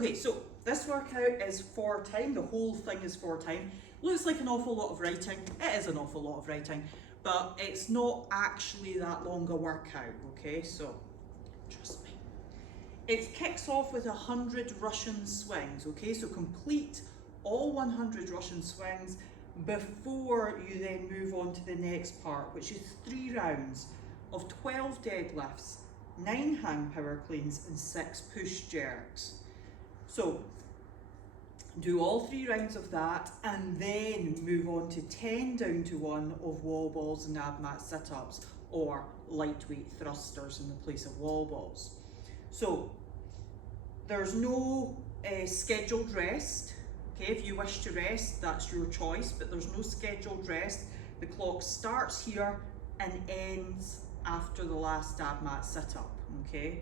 Okay, so this workout is for time, the whole thing is for time. Looks like an awful lot of writing, it is an awful lot of writing, but it's not actually that long a workout, okay, so trust me. It kicks off with 100 Russian swings, okay, so complete all 100 Russian swings before you then move on to the next part, which is 3 rounds of 12 deadlifts, 9 hang power cleans and 6 push jerks. So do all 3 rounds of that and then move on to 10 down to 1 of wall balls and ab mat sit-ups or lightweight thrusters in the place of wall balls. So there's no scheduled rest. Okay, if you wish to rest, that's your choice, but there's no scheduled rest. The clock starts here and ends after the last ab mat sit-up, okay?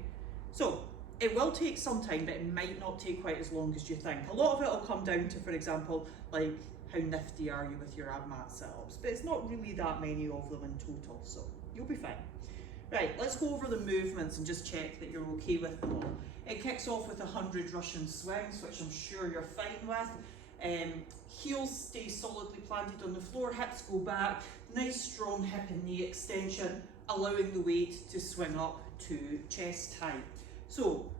So it will take some time, but it might not take quite as long as you think. A lot of it will come down to, for example, like how nifty are you with your ab mat sit-ups, but it's not really that many of them in total, so you'll be fine. Right, let's go over the movements and just check that you're okay with them all. It kicks off with 100 Russian swings, which I'm sure you're fine with. Heels stay solidly planted on the floor, hips go back, nice strong hip and knee extension, allowing the weight to swing up to chest height. So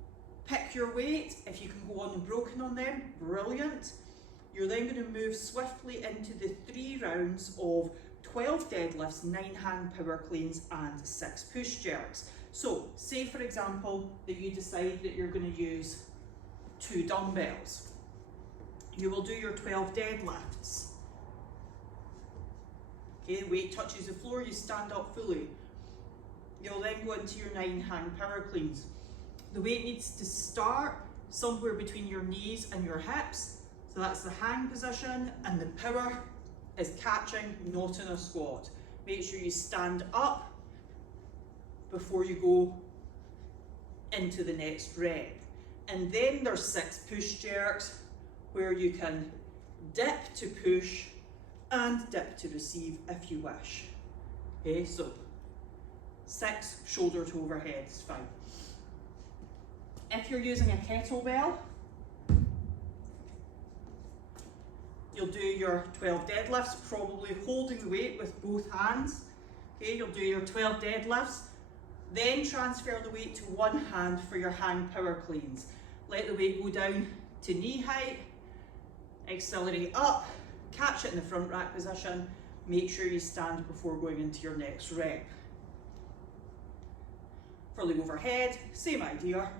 pick your weight. If you can go unbroken on them, brilliant. You're then going to move swiftly into the 3 rounds of 12 deadlifts, 9 hang power cleans and 6 push jerks. So say for example that you decide that you're going to use 2 dumbbells. You will do your 12 deadlifts. Okay, the weight touches the floor, you stand up fully. You'll then go into your 9 hang power cleans. The weight needs to start somewhere between your knees and your hips. So that's the hang position, and the power is catching, not in a squat. Make sure you stand up before you go into the next rep. And then there's 6 push jerks where you can dip to push and dip to receive if you wish. Okay, so 6 shoulder to overhead is fine. If you're using a kettlebell, you'll do your 12 deadlifts, probably holding the weight with both hands. Okay, you'll do your 12 deadlifts, then transfer the weight to one hand for your hang power cleans. Let the weight go down to knee height, accelerate up, catch it in the front rack position, make sure you stand before going into your next rep. For the overhead, same idea.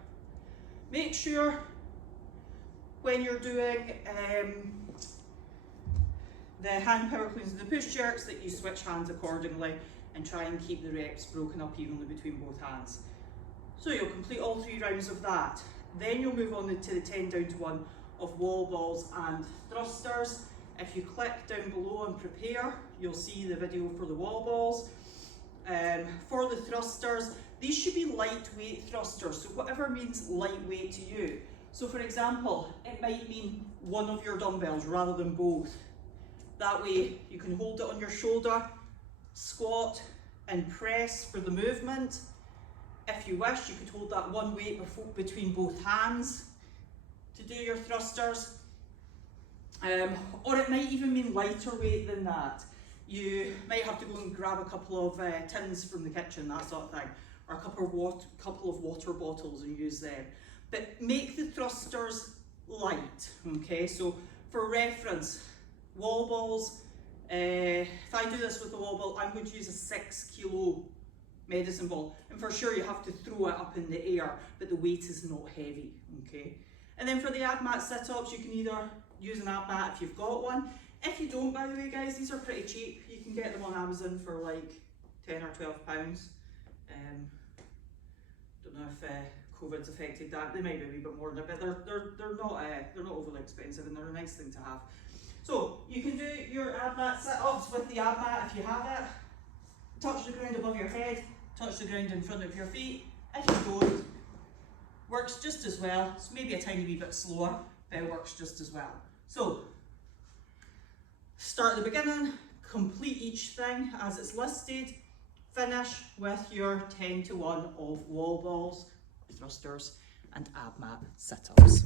Make sure when you're doing the hang power cleans and the push jerks that you switch hands accordingly and try and keep the reps broken up evenly between both hands. So you'll complete all 3 rounds of that. Then you'll move on to the 10 down to 1 of wall balls and thrusters. If you click down below and prepare, you'll see the video for the wall balls. For the thrusters, these should be lightweight thrusters, so whatever means lightweight to you. So for example, it might mean one of your dumbbells rather than both. That way you can hold it on your shoulder, squat and press for the movement. If you wish, you could hold that one weight between both hands to do your thrusters. Or it might even mean lighter weight than that. You might have to go and grab a couple of tins from the kitchen, that sort of thing, or a couple of water bottles and use them. But make the thrusters light, okay? So for reference, wall balls, if I do this with the wall ball, I'm going to use a 6 kilo medicine ball. And for sure you have to throw it up in the air, but the weight is not heavy, okay? And then for the ab mat sit-ups, you can either use an ab mat if you've got one. If you don't, by the way guys, these are pretty cheap. You can get them on Amazon for like 10 or 12 pounds. Don't know if COVID's affected that. They might be a wee bit more than a bit. They're not overly expensive and they're a nice thing to have. So you can do your ab mat sit-ups with the ab mat if you have it. Touch the ground above your head, touch the ground in front of your feet. If you don't, works just as well. It's maybe a tiny wee bit slower, but it works just as well. So start at the beginning, complete each thing as it's listed, finish with your 10 to 1 of wall balls, thrusters and ab mat sit-ups.